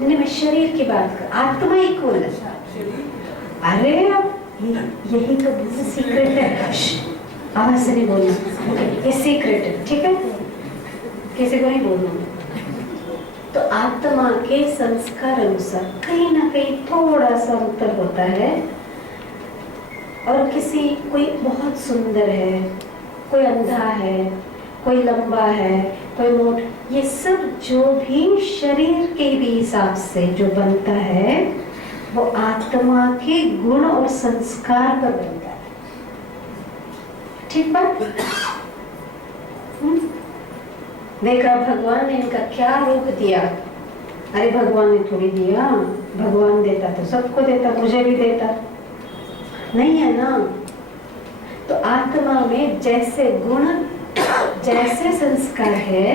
नहीं, मैं शरीर की बात कर, आत्मा इक्वल है। अरे अब यही तो सीक्रेट है। आवाज से नहीं बोलना, ये सीक्रेट है, ठीक है? किसी को नहीं बोलना। तो आत्मा के संस्कार अनुसार कहीं ना कहीं थोड़ा सा अंतर होता है। और किसी कोई बहुत सुंदर है, कोई अंधा है, कोई लंबा है, कोई मोट, ये सब जो भी शरीर के भी हिसाब से जो बनता है वो आत्मा के गुण और संस्कार पर बनता है। ठीक बात? देखा भगवान ने इनका क्या रूप दिया। अरे भगवान ने थोड़ी दिया, भगवान देता तो सबको देता, मुझे भी देता, नहीं है ना? तो आत्मा में जैसे गुण, जैसे संस्कार है,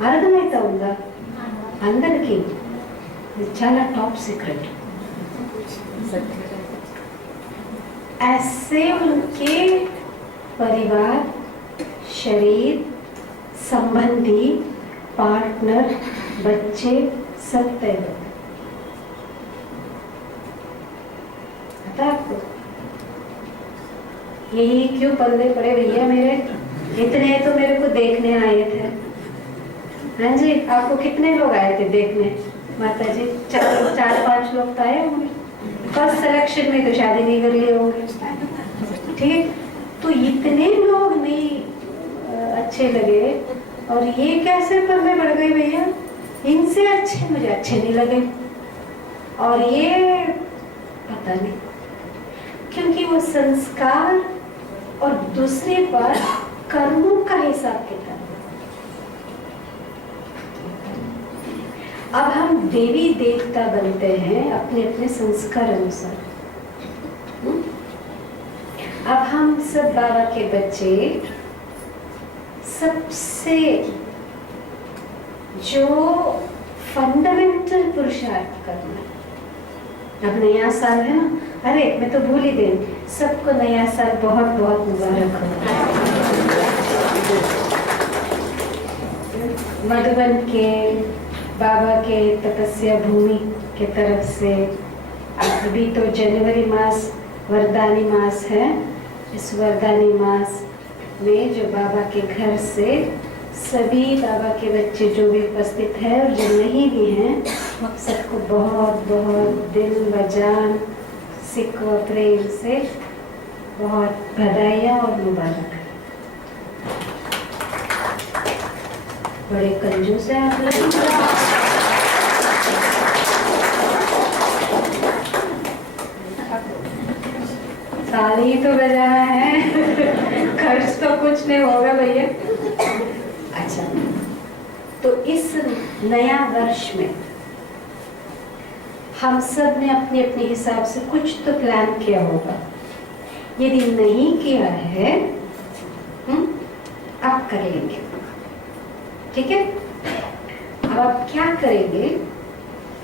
अर्थमैता ఉందా अंदर की చాలా टॉप सीक्रेट। ऐसे उनके परिवार, शरीर, संबंधी, पार्टनर, बच्चे सब तय होते। पता आपको यही क्यों पल्ले पड़े भैया मेरे? इतने तो मेरे को देखने आए थे। हाँ जी, आपको कितने लोग आए थे देखने? माता जी 4-5 लोग तो आए होंगे। फर्स्ट सिलेक्शन में तो शादी नहीं कर लिए होंगे, ठीक? तो इतने लोग नहीं अच्छे लगे, और ये कैसे पल्ले पड़ गए भैया? इनसे अच्छे मुझे अच्छे नहीं लगे, और ये पता नहीं, क्योंकि वो संस्कार और दूसरे पर कर्मों का हिसाब किताब। अब हम देवी देवता बनते हैं अपने अपने संस्कार अनुसार। अब हम सब बाबा के बच्चे, सबसे जो फंडामेंटल पुरुषार्थ करना है। अब नया साल है ना, अरे मैं तो भूल ही गई, सबको नया साल बहुत बहुत मुबारक हो। मधुबन के बाबा के तपस्या भूमि के तरफ से अभी तो जनवरी मास वरदानी मास है। इस वरदानी मास में जो बाबा के घर से सभी बाबा के बच्चे जो भी उपस्थित है और जो नहीं भी हैं, सबको बहुत बहुत दिल व जान, सिक व प्रेम से बहुत बधाइयाँ और मुबारक। बड़े कंजूस है आप लोग। ताली तो बजाना है, खर्च तो कुछ नहीं होगा भैया। अच्छा, तो इस नया वर्ष में हम सब ने अपने अपने हिसाब से कुछ तो प्लान किया होगा। यदि नहीं किया है, अब कर लेंगे, ठीक है? अब आप क्या करेंगे?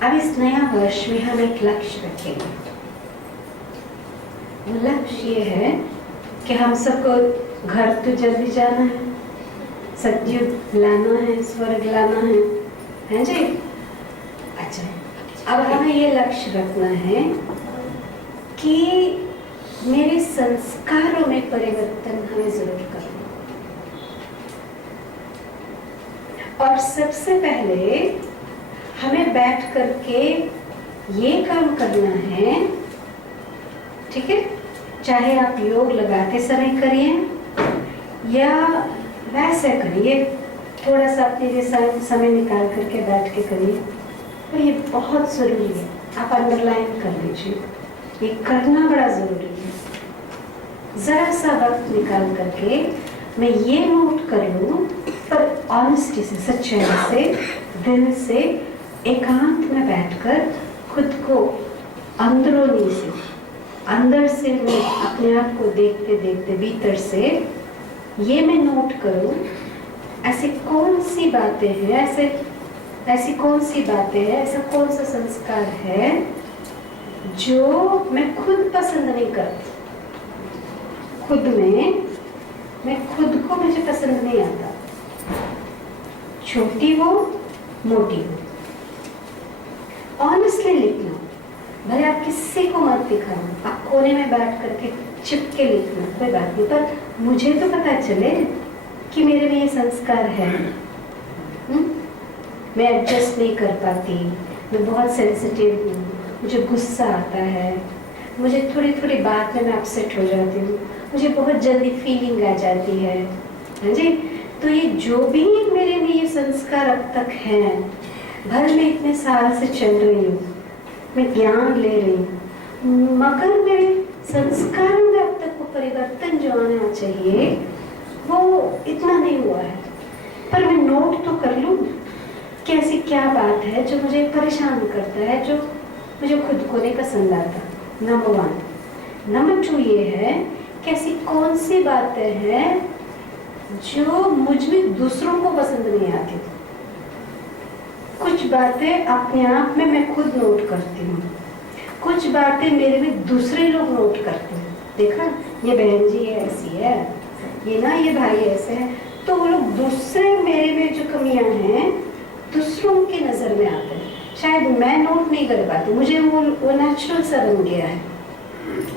अब इस नया वर्ष में हम एक लक्ष्य रखेंगे। लक्ष्य ये है कि हम सबको घर तो जल्दी जाना है, सतयुग लाना है, स्वर्ग लाना है जी? अच्छा, अब हमें ये लक्ष्य रखना है कि मेरे संस्कारों में परिवर्तन हमें जरूर करना। और सबसे पहले हमें बैठ करके ये काम करना है, ठीक है? चाहे आप योग लगाते समय करिए या वैसे करिए, थोड़ा सा अपने लिए समय निकाल करके बैठ के करिए। तो ये बहुत ज़रूरी है, आप अंडरलाइन कर लीजिए, ये करना बड़ा ज़रूरी है। ज़रा सा वक्त निकाल करके मैं ये नोट कर लूँ, पर ऑनेस्टी से, सच्चाई से, दिल से, एकांत में बैठकर खुद को अंदरूनी से, अंदर से मैं अपने आप को देखते देखते भीतर से ये मैं नोट करूं, ऐसी कौन सी बातें हैं, ऐसी कौन सी बातें हैं, ऐसा कौन सा संस्कार है जो मैं खुद पसंद नहीं करती, खुद में मैं खुद को मुझे पसंद नहीं आता। छोटी हो मोटी हो। ऑनेस्टली लिखना, भले आप किसी को मत दिखाना, आप कोने में बैठ करके चिपके लिखना, कोई बात नहीं, पर मुझे तो पता चले कि मेरे में ये संस्कार है। मैं एडजस्ट नहीं कर पाती, मैं बहुत सेंसिटिव हूँ, मुझे गुस्सा आता है, मुझे थोड़ी थोड़ी बात में मैं अपसेट हो जाती हूँ, मुझे बहुत जल्दी फीलिंग आ जाती है जी। तो ये जो भी मेरे में ये संस्कार अब तक हैं, भर में इतने साल से चल रही हूँ, मैं ज्ञान ले रही हूँ, मगर मेरे संस्कारों में अब तक वो परिवर्तन जो आना चाहिए वो इतना नहीं हुआ है। पर मैं नोट तो कर लूँ कि ऐसी क्या बात है जो मुझे परेशान करता है, जो मुझे खुद को नहीं पसंद आता। नंबर 1। नंबर 2 ये है कि ऐसी कौन सी बातें हैं जो मुझ में दूसरों को पसंद नहीं आती। कुछ बातें अपने आप में मैं खुद नोट करती हूँ, कुछ बातें मेरे में दूसरे लोग नोट करते हैं। देखा, ये बहन जी ऐसी है, ये ना ये भाई ऐसे है, तो वो लोग दूसरे मेरे में जो कमियां हैं दूसरों की नजर में आते हैं। शायद मैं नोट नहीं कर पाती, मुझे वो नेचुरल सा बन गया है,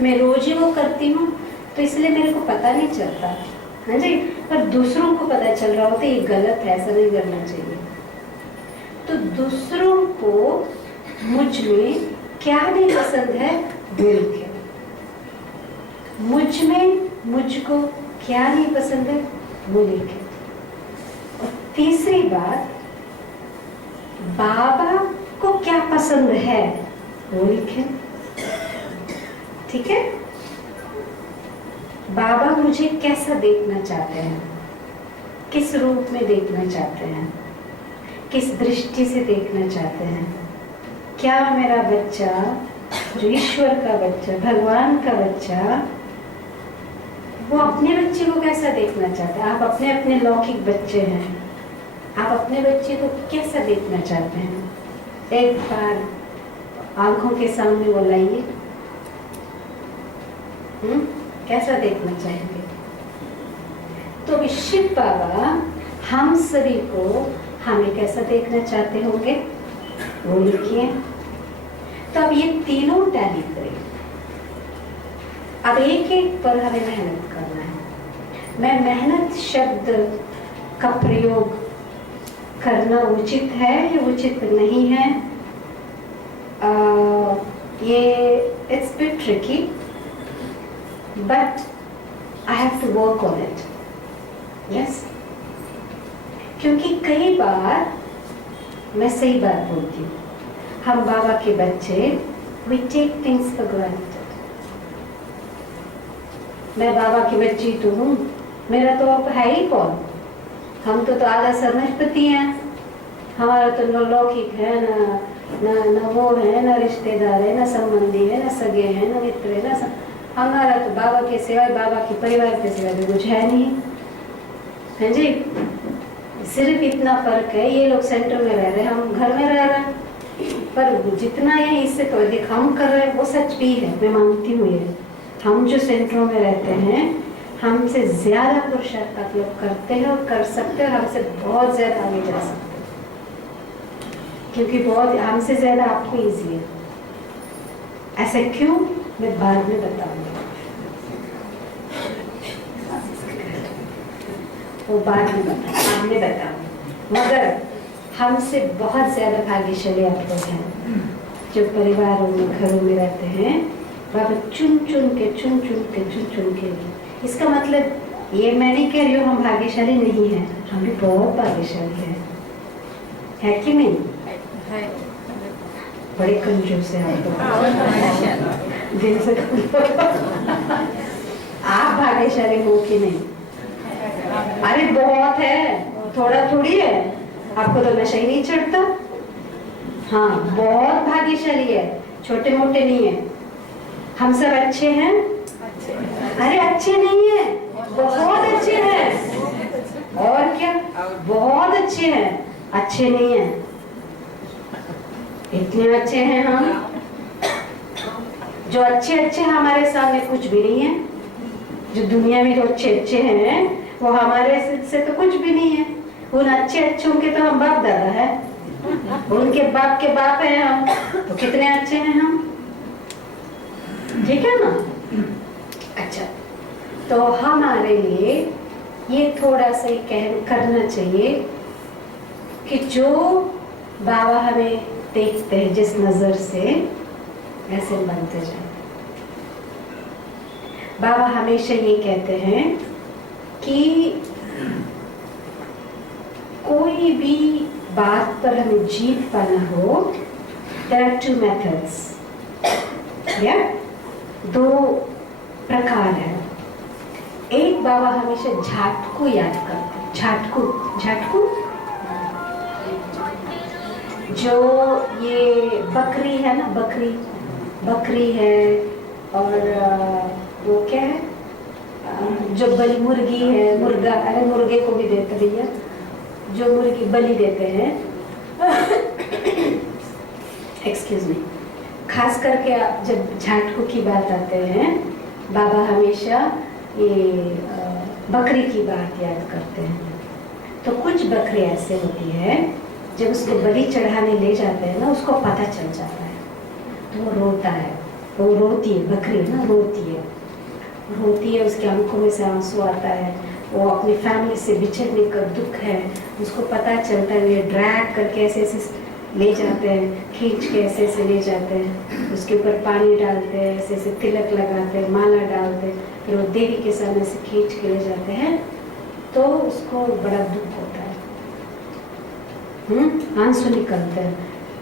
मैं रोज ही वो करती हूँ, तो इसलिए मेरे को पता नहीं चलता है जी। पर दूसरों को पता चल रहा होता है ये गलत है, ऐसा नहीं करना चाहिए। तो दूसरों को मुझ में क्या नहीं पसंद है वो लिखे, मुझ में मुझको क्या नहीं पसंद है वो लिखे। और तीसरी बात, बाबा को क्या पसंद है वो लिखे। ठीक है, बाबा मुझे कैसा देखना चाहते हैं, किस रूप में देखना चाहते हैं, किस दृष्टि से देखना चाहते हैं। क्या मेरा बच्चा, जो ईश्वर का बच्चा, भगवान का बच्चा, वो अपने बच्चे को कैसा देखना चाहता है। आप अपने अपने लौकिक बच्चे हैं, आप अपने बच्चे को कैसा देखना चाहते हैं, एक बार आंखों के सामने वो लाइए। कैसा देखना चाहेंगे। तो शिव बाबा हम सभी को हमें कैसा देखना चाहते होंगे वो लिखिए। तो अब ये तीनों टैली करें। अब एक एक पर हमें मेहनत करना है। मैं मेहनत शब्द का प्रयोग करना उचित है या उचित नहीं है, ये it's bit tricky, but I have to work on it. Yes, क्योंकि कई बार मैं सही बात बोलती हूँ, हम बाबा के बच्चे we take things for granted। मैं बाबा की बच्ची तो हूँ, मेरा तो अब है ही कौन, हम तो आधा समझपति हैं, हमारा तो न लौकिक है, न वो है, न रिश्तेदार है, न संबंधी है, न सगे हैं, न मित्र है, न हमारा तो बाबा के सिवाय, बाबा के परिवार के सिवाय तो कुछ है नहीं है जी। सिर्फ इतना फर्क है, ये लोग सेंटर में रह रहे हैं, हम घर में रह रहे हैं, पर जितना है इससे तो अधिक हम कर रहे हैं, वो सच भी है, मैं मानती हूँ ये। हम जो सेंटरों में रहते हैं, हमसे ज्यादा पुरुषार्थ आप लोग करते हैं और कर सकते हैं, और हमसे बहुत ज्यादा आगे जा सकते हैं, क्योंकि बहुत हमसे ज्यादा आपको इजी है। ऐसा क्यों, मैं बाद में बताऊंगी, वो बाद में आपने बताऊंगी। मगर हमसे बहुत ज्यादा भाग्यशाली आप लोग हैं जो परिवारों में, घरों में रहते हैं। बाबा चुन चुन के इसका मतलब ये मैं नहीं कह रही हूँ हम भाग्यशाली नहीं हैं, हम भी बहुत भाग्यशाली हैं, है कि नहीं? बड़े कंजूस है आप लोग, दिल से आप भाग्यशाली हो कि नहीं? अरे बहुत है, थोड़ा थोड़ी है, आपको तो नशा ही नहीं चढ़ता। हाँ, बहुत भाग्यशाली है, छोटे मोटे नहीं है। हम सब अच्छे हैं? अरे अच्छे नहीं है, बहुत अच्छे हैं। और क्या, बहुत अच्छे हैं, अच्छे नहीं है, इतने अच्छे हैं हम। जो अच्छे अच्छे हमारे सामने कुछ भी नहीं है, जो दुनिया में जो अच्छे अच्छे हैं वो हमारे से तो कुछ भी नहीं है। उन अच्छे अच्छों के तो हम बाप दादा है, उनके बाप हैं हम, तो कितने अच्छे हैं हम, ठीक है ना। अच्छा, तो हमारे लिए ये थोड़ा सा करना चाहिए कि जो बाबा हमें देखते हैं जिस नजर से, ऐसे बनते जाए। बाबा हमेशा ये कहते हैं कि कोई भी बात पर हमें जीत पाना हो, there are two methods, या दो प्रकार है। एक बाबा हमेशा झाटकू याद करते हैं, झाटकू जो ये बकरी है ना, बकरी है, और वो क्या है जो बलि मुर्गी है, मुर्गा, अरे मुर्गे को भी देते भैया, जो मुर्गी बलि देते हैं एक्सक्यूज मी, खास करके जब झाटकू की बात आते हैं, बाबा हमेशा ये बकरी की बात याद करते हैं। तो कुछ बकरी ऐसे होती है जब उसको बलि चढ़ाने ले जाते हैं ना, उसको पता चल जाता है, तो वो रोता है, वो रोती है, बकरी ना रोती है, उसके आंखों में से आंसू आता है, वो अपनी फैमिली से बिछड़ने का दुख है, उसको पता चलता है। ये ड्रैग करके ऐसे ले जाते हैं, खींच के ऐसे ले जाते हैं, उसके ऊपर पानी डालते हैं, ऐसे तिलक लगाते हैं, माला डालते हैं, फिर वो देवी के सामने से खींच के ले जाते हैं, तो उसको बड़ा दुख होता है, आंसू निकलते हैं,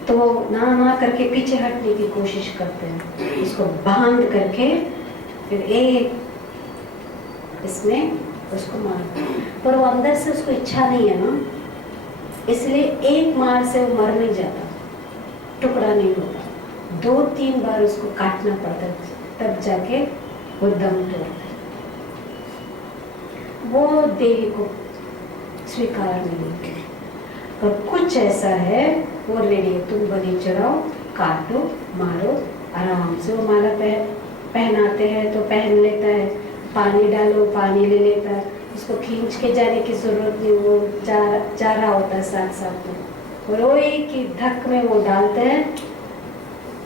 तो ना करके पीछे हटने की कोशिश करते हैं, उसको बांध करके फिर एक इसमें उसको मारते हैं, पर वो अंदर से उसको इच्छा नहीं है ना, इसलिए एक मार से वो मर नहीं जाता, टुकड़ा नहीं होता, 2-3 बार उसको काटना पड़ता है, तब जाके वो दम तोड़ता है। वो देवी को स्वीकार नहीं है। और कुछ ऐसा है, वो रेडी है, तुम बलि चढ़ाओ, काटो, मारो, आराम से। वो माला पहनाते हैं तो पहन लेता है, पानी डालो, पानी ले लेता है, उसको खींच के जाने की जरूरत नहीं, वो जा रहा होता है साथ और वो एक ही धक में वो डालते हैं,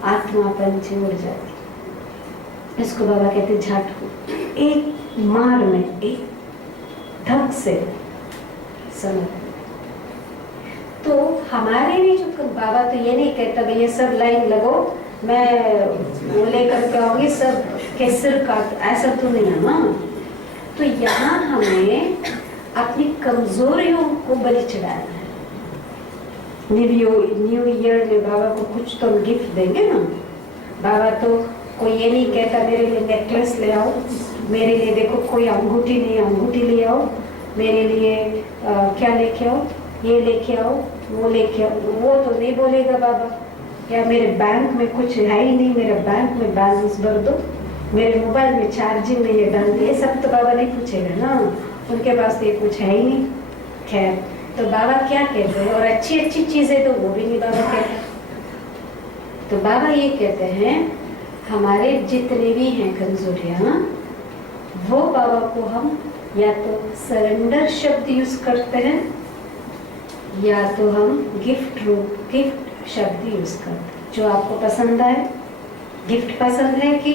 आत्मा पंछी उड़ जाती। इसको बाबा कहते हैं झाटकू, एक मार में, एक धक से समझ। तो हमारे लिए जो बाबा तो ये नहीं कहता भैया सब लाइन लगो, मैं वो लेकर के आऊंगी सब के सिर काट, ऐसा तो नहीं है ना। तो यहाँ हमें अपनी कमजोरियों को बलि चढ़ाना है। न्यू ईयर में बाबा को कुछ तो गिफ्ट देंगे ना। बाबा तो कोई ये नहीं कहता मेरे लिए नेकलेस ले आओ, मेरे लिए देखो कोई अंगूठी नहीं, अंगूठी ले आओ, मेरे लिए क्या लेके आओ, ये लेके आओ, वो लेके आओ, वो तो नहीं बोलेगा बाबा। या मेरे बैंक में कुछ है ही नहीं, मेरे बैंक में बैलेंस भर दो, मेरे मोबाइल में चार्जिंग नहीं है, डाल दे, सब तो बाबा नहीं पूछेगा ना, उनके पास तो ये कुछ है ही नहीं। खैर, तो बाबा क्या कहते हैं, और अच्छी अच्छी चीजें तो वो भी नहीं बाबा कहते। तो बाबा ये कहते हैं हमारे जितने भी हैं कमजोरियां, वो बाबा को हम या तो सरेंडर शब्द यूज करते हैं, या तो हम गिफ्ट शब्द यूज करते हैं। जो आपको पसंद आए, गिफ्ट पसंद है कि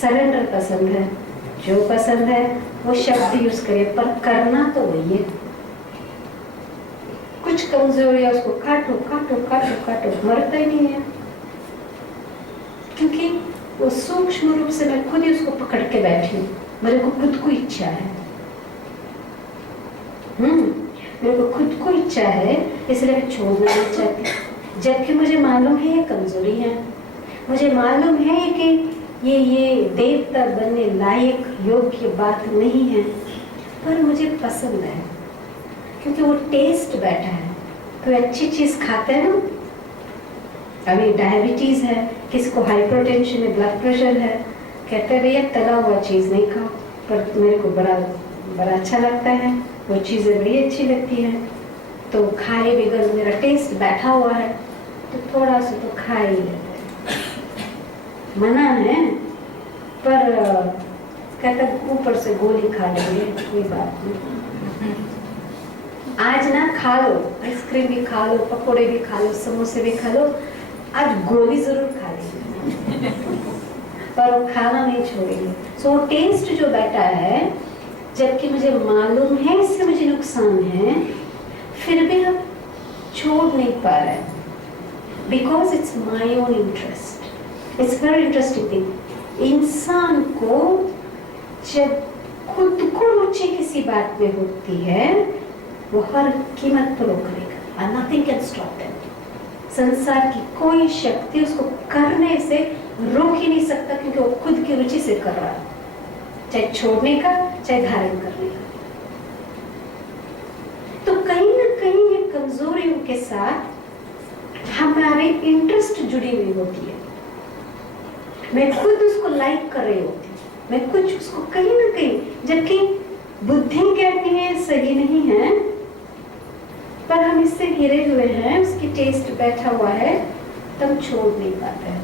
सरेंडर पसंद है, जो पसंद है वो शब्द यूज करिए, पर करना तो वही है। कुछ कमजोरी है, उसको काटो काटो काटो काटो, मरता ही नहीं है, क्योंकि वो सूक्ष्म रूप से मैं खुद ही उसको पकड़ के बैठी हूँ। मेरे को खुद को इच्छा है, मेरे को खुद को इच्छा है, इसलिए मैं छोड़ना नहीं चाहती। जबकि मुझे मालूम है ये कमजोरी है, मुझे मालूम है कि ये देवता बनने लायक योग्य बात नहीं है, पर मुझे पसंद है क्योंकि वो टेस्ट बैठा है। कोई अच्छी चीज खाते हैं ना, अभी डायबिटीज है, किसी को हाइपरटेंशन है, ब्लड प्रेशर है, कहते हैं भैया तला हुआ चीज नहीं खाओ, पर मेरे को बड़ा अच्छा लगता है, वो चीजें बड़ी अच्छी लगती हैं, तो खाए बगैर मेरा टेस्ट बैठा हुआ है, तो थोड़ा सा तो खा ही लेते हैं। मना है, पर कहता ऊपर से गोली खा लेंगे, कोई बात नहीं। आज ना खा लो, आइसक्रीम भी खा लो, पकोड़े भी खा लो, समोसे भी खा लो, आज गोली जरूर खा लेंगे पर वो खाना नहीं छोड़ेंगे। सो टेस्ट जो बैठा है, जबकि मुझे मालूम है इससे मुझे नुकसान है, फिर भी हम छोड़ नहीं पा रहे हैं, because it's my own interest. It's very interesting thing. इंसान को जब खुद को रुचि किसी बात में होती है, वो हर कीमत पर रोक लेगा, and nothing can stop them। संसार की कोई शक्ति उसको करने से रोक ही नहीं सकता, क्योंकि वो खुद की रुचि से कर रहा है, चाहे छोड़ने का चाहे धारण करने का। तो कहीं ना कहीं ये कमजोरियों के साथ हमारे इंटरेस्ट जुड़ी हुई होती है। मैं खुद उसको लाइक कर रही होती, मैं कुछ उसको कहीं ना कहीं, जबकि बुद्धि कहती है सही नहीं है, पर हम इससे घिरे हुए हैं, उसकी टेस्ट बैठा हुआ है, तब छोड़ नहीं पाते हैं।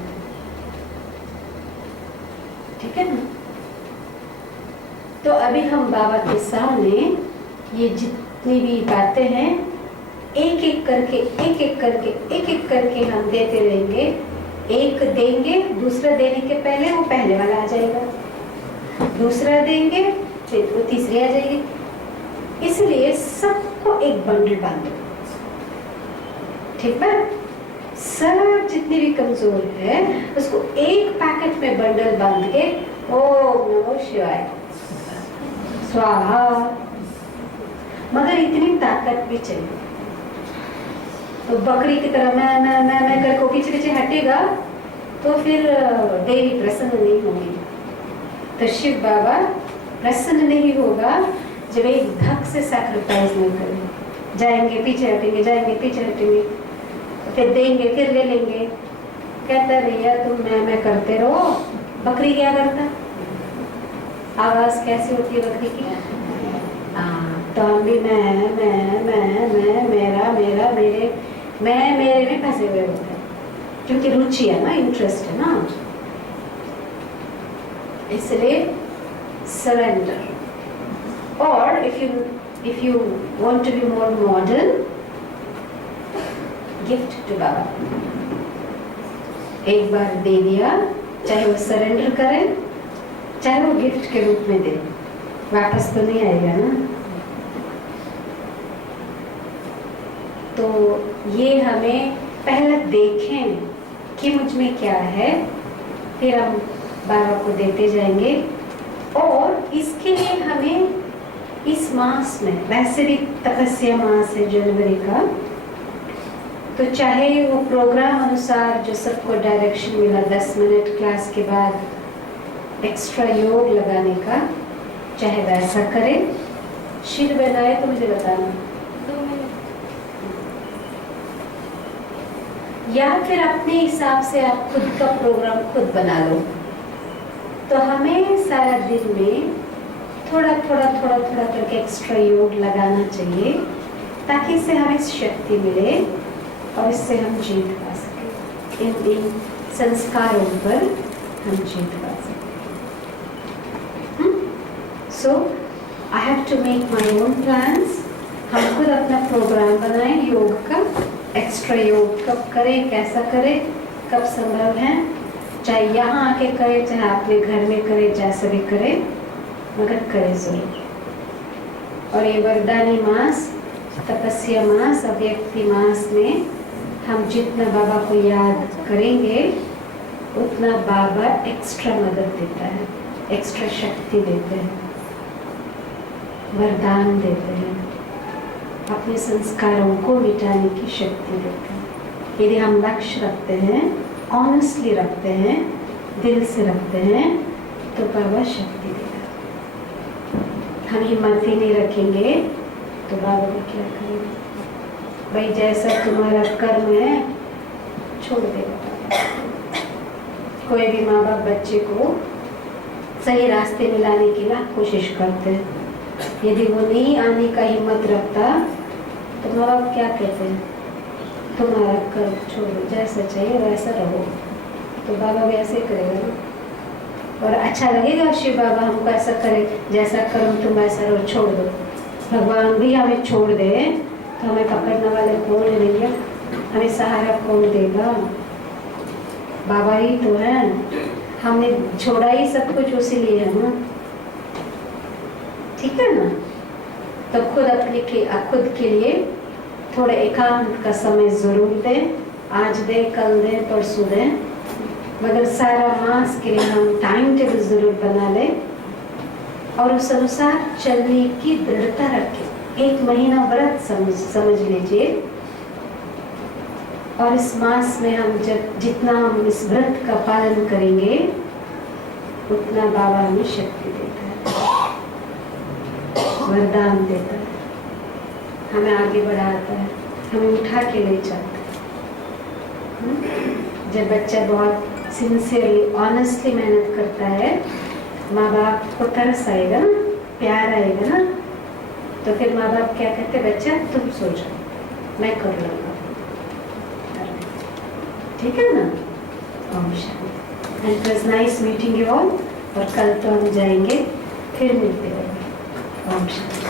ठीक है ना? तो अभी हम बाबा के सामने ये जितनी भी बातें हैं, एक एक करके हम देते रहेंगे। एक देंगे, दूसरा देने के पहले वो पहले वाला आ जाएगा, दूसरा देंगे फिर वो तीसरी आ जाएगी। इसलिए सबको एक बंडल बांधो, ठीक है? सब जितने भी कमजोर है उसको एक पैकेट में बंडल बांध के ओम नमो शिवाय स्वाहा। मगर इतनी ताकत भी चाहिए। तो बकरी की तरह मैं करके पीछे पीछे हटेगा तो फिर देवी प्रसन्न नहीं होगी। तो शिव बाबा प्रसन्न नहीं होगा जब एक धक से सैक्रिफाइस नहीं करेंगे। जाएंगे पीछे हटेंगे, जाएंगे पीछे हटेंगे, फिर देंगे फिर ले लेंगे। कहता भैया तुम मैं करते रहो। बकरी क्या करता? आवाज कैसी होती है बकरी की? तो हम भी मैं मेरा मेरा मेरे में फंसे हुए होते हैं, क्योंकि रुचि है ना, इंटरेस्ट है ना। इसलिए सरेंडर। और if you want to be more modern, gift to Baba. एक बार दे दिया, चाहे वो सरेंडर करें चाहे वो गिफ्ट के रूप में दे, वापस तो नहीं आएगा ना। तो ये हमें पहले देखें कि मुझ में क्या है, फिर हम बाबा को देते जाएंगे। और इसके लिए हमें इस मास में, वैसे भी तपस्या मास है जनवरी का, तो चाहे वो प्रोग्राम अनुसार जो सबको डायरेक्शन मिला 10 मिनट क्लास के बाद एक्स्ट्रा योग लगाने का, चाहे वैसा करें। शील बनाए तो मुझे बताना, या फिर अपने हिसाब से आप खुद का प्रोग्राम खुद बना लो। तो हमें सारा दिन में थोड़ा करके एक्स्ट्रा योग लगाना चाहिए, ताकि इससे हमें शक्ति मिले और इससे हम जीत पा सकें। इन संस्कारों पर हम जीत पा सकें। So I have to make my own plans. हम खुद अपना प्रोग्राम बनाएं योग का। एक्स्ट्रा योग कब करें, कैसा करें, कब संभव है, चाहे यहाँ आके करें चाहे अपने घर में करें, जैसे भी करें, मगर करें जरूर। और ये वरदानी मास, तपस्या मास, अव्यक्ति मास में हम जितना बाबा को याद करेंगे उतना बाबा एक्स्ट्रा मदद देता है, एक्स्ट्रा शक्ति देते हैं, वरदान देते हैं, अपने संस्कारों को मिटाने की शक्ति देते हैं। यदि हम लक्ष्य रखते हैं, ऑनेस्टली रखते हैं, दिल से रखते हैं, तो बाबा शक्ति देगा। हम हिम्मत ही नहीं रखेंगे तो बाबा भी क्या करेंगे? भाई जैसा तुम्हारा कर्म है छोड़ देगा। कोई भी माँ बाप बच्चे को सही रास्ते में लाने की लाख कोशिश करते हैं। यदि वो नहीं आने का हिम्मत रखता तो माँ बाप क्या कहते हैं? तुम्हारा कर्म छोड़ो, जैसा चाहिए वैसा रहो। तो बाबा भी ऐसे करेगा ना। और अच्छा लगेगा शिव बाबा हमको ऐसा करे, जैसा कर्म तुम वैसा रहो, छोड़ दो, भगवान भी हमें छोड़ दे तो हमें पकड़ने वाले कौन है भैया? हमें सहारा कौन देगा? बाबा ही तो है। हमने छोड़ा ही सब कुछ उसी लिए है ना, ठीक है ना? तो खुद के लिए थोड़ा एकांत का समय जरूर दें। आज दे, कल दे, परसों दे, मगर सारा मास के लिए हम टाइम टेबल जरूर बना लें और उस अनुसार चलने की दृढ़ता रखें। 1 महीना व्रत समझ लीजिए, और इस मास में हम जितना हम इस व्रत का पालन करेंगे उतना बाबा हमें शक्ति देता है, वरदान देता है, हमें आगे बढ़ाता है, हमें उठा के ले जाता है। जब बच्चा बहुत सिंसियरली ऑनेस्टली मेहनत करता है, माँ बाप को तरस आएगा ना, प्यार आएगा ना, तो फिर माँ बाप क्या कहते, बच्चा तुम सो जाओ, मैं कर लूँगा, ठीक है ना? ओम शांति। And it was nice meeting you all. और कल तो हम जाएंगे, फिर मिलते रहेंगे। ओम शांति।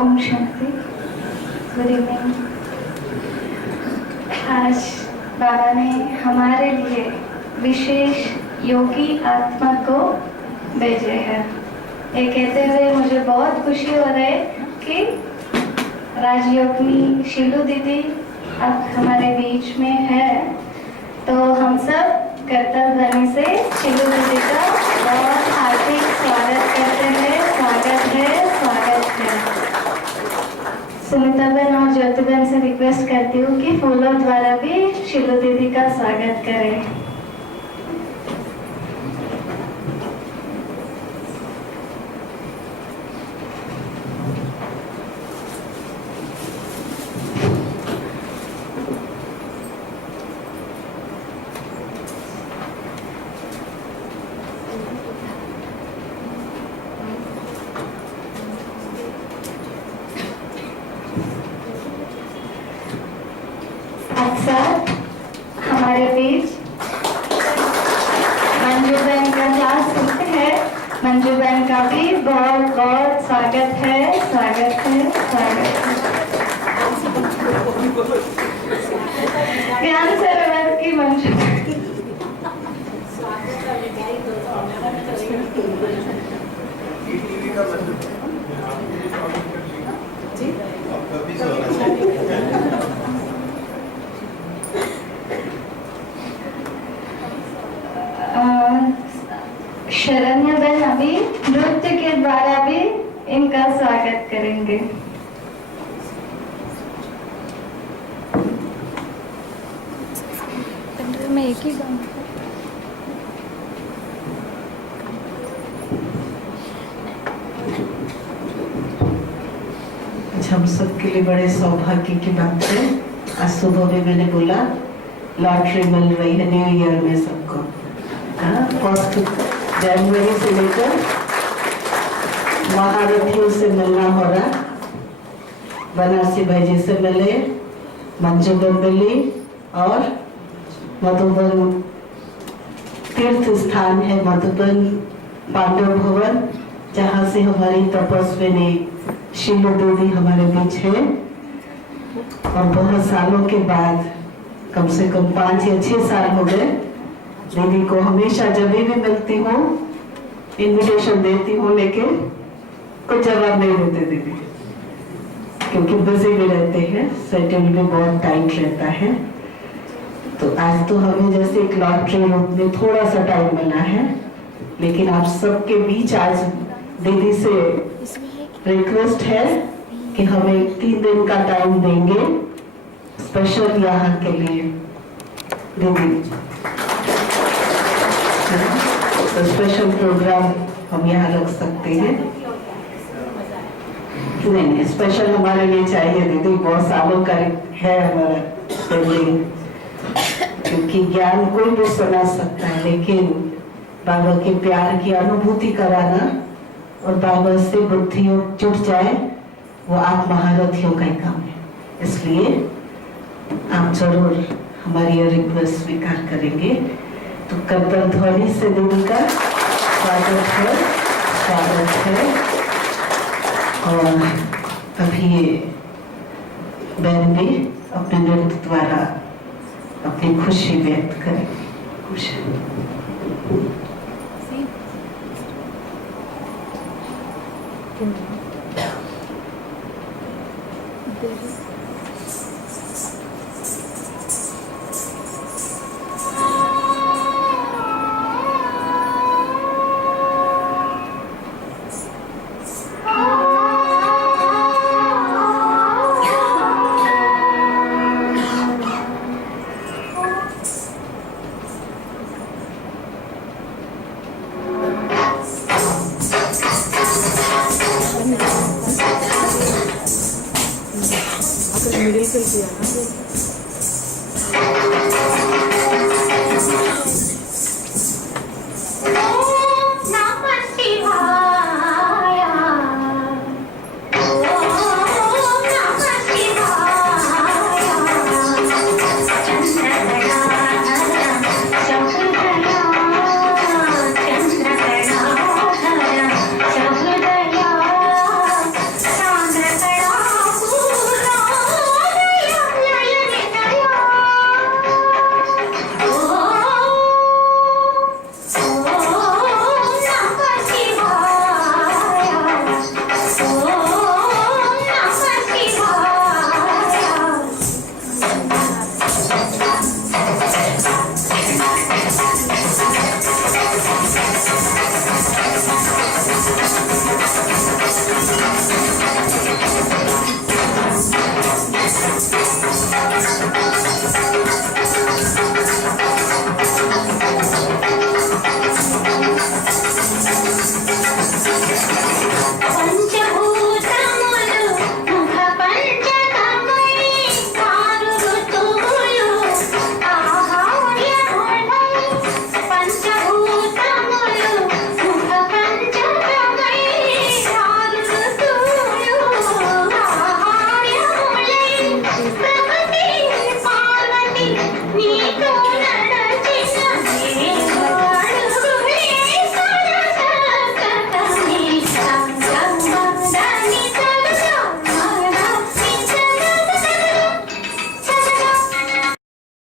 ओम शांति। Good evening. आज बाबा ने हमारे लिए विशेष योगी आत्मा को भेजे हैं। ये कहते हुए मुझे बहुत खुशी हो रही है कि राजयोगिनी शीलू दीदी अब हमारे बीच में है। तो हम सब कर्तव्य से शीलू दीदी का बहुत हार्दिक स्वागत करते हैं। स्वागत है, स्वागत है। सुनीता बहन और ज्योति बहन से रिक्वेस्ट करती हूँ कि फूलों द्वारा भी शीलू दीदी का स्वागत करें। मंजू बहन का भी बहुत बहुत स्वागत है, स्वागत है, स्वागत है। ज्ञान सरोवर की मंजू शरण्य बहन अभी नृत्य के द्वारा भी इनका स्वागत करेंगे। में एक ही गाऊं। हम सबके लिए बड़े सौभाग्य की बात है। आज सुबह में मैंने बोला लॉटरी मिल रही है न्यू ईयर में सबको। फर्स्ट जनवरी से लेकर महारथियों से मिलना हो रहा। बनारसी भाई जी से मिले, मंजू मिली और मधुबन तीर्थ स्थान है मधुबन पांडव भवन, जहाँ से हमारी तपस्विनी शीलो देवी हमारे बीच है। और बहुत सालों के बाद, कम से कम 5 या 6 साल हो गए, दीदी को हमेशा जब भी मिलती हूँ इनविटेशन देती हूँ, लेकिन कुछ जवाब नहीं देते दीदी, क्योंकि बिजी भी रहते हैं, शेड्यूल भी बहुत टाइट रहता है। तो आज तो हमें जैसे एक लॉटरी रूप में थोड़ा सा टाइम मिला है, लेकिन आप सबके बीच आज दीदी से रिक्वेस्ट है कि हमें 3 दिन का टाइम देंगे स्पेशल यहाँ के लिए दीदी। तो स्पेशल प्रोग्राम हम यहाँ रख सकते हैं। नहीं, स्पेशल हमारे लिए चाहिए दीदी, बहुत सालों का है हमारा पेंडिंग। क्योंकि ज्ञान कोई भी सुना सकता है, लेकिन बाबा के प्यार की अनुभूति कराना और बाबा से बुद्धियों जुट जाए, वो आप महारथियों का ही काम है। इसलिए आप जरूर हमारी ये रिक्वेस्ट स्वीकार करेंगे। तो करतल ध्वनि से दीदी का स्वागत है, स्वागत है। और अभी ये बहन भी अपने नृत्य द्वारा अपनी खुशी व्यक्त करें। खुश मिडिल कर दिया ना।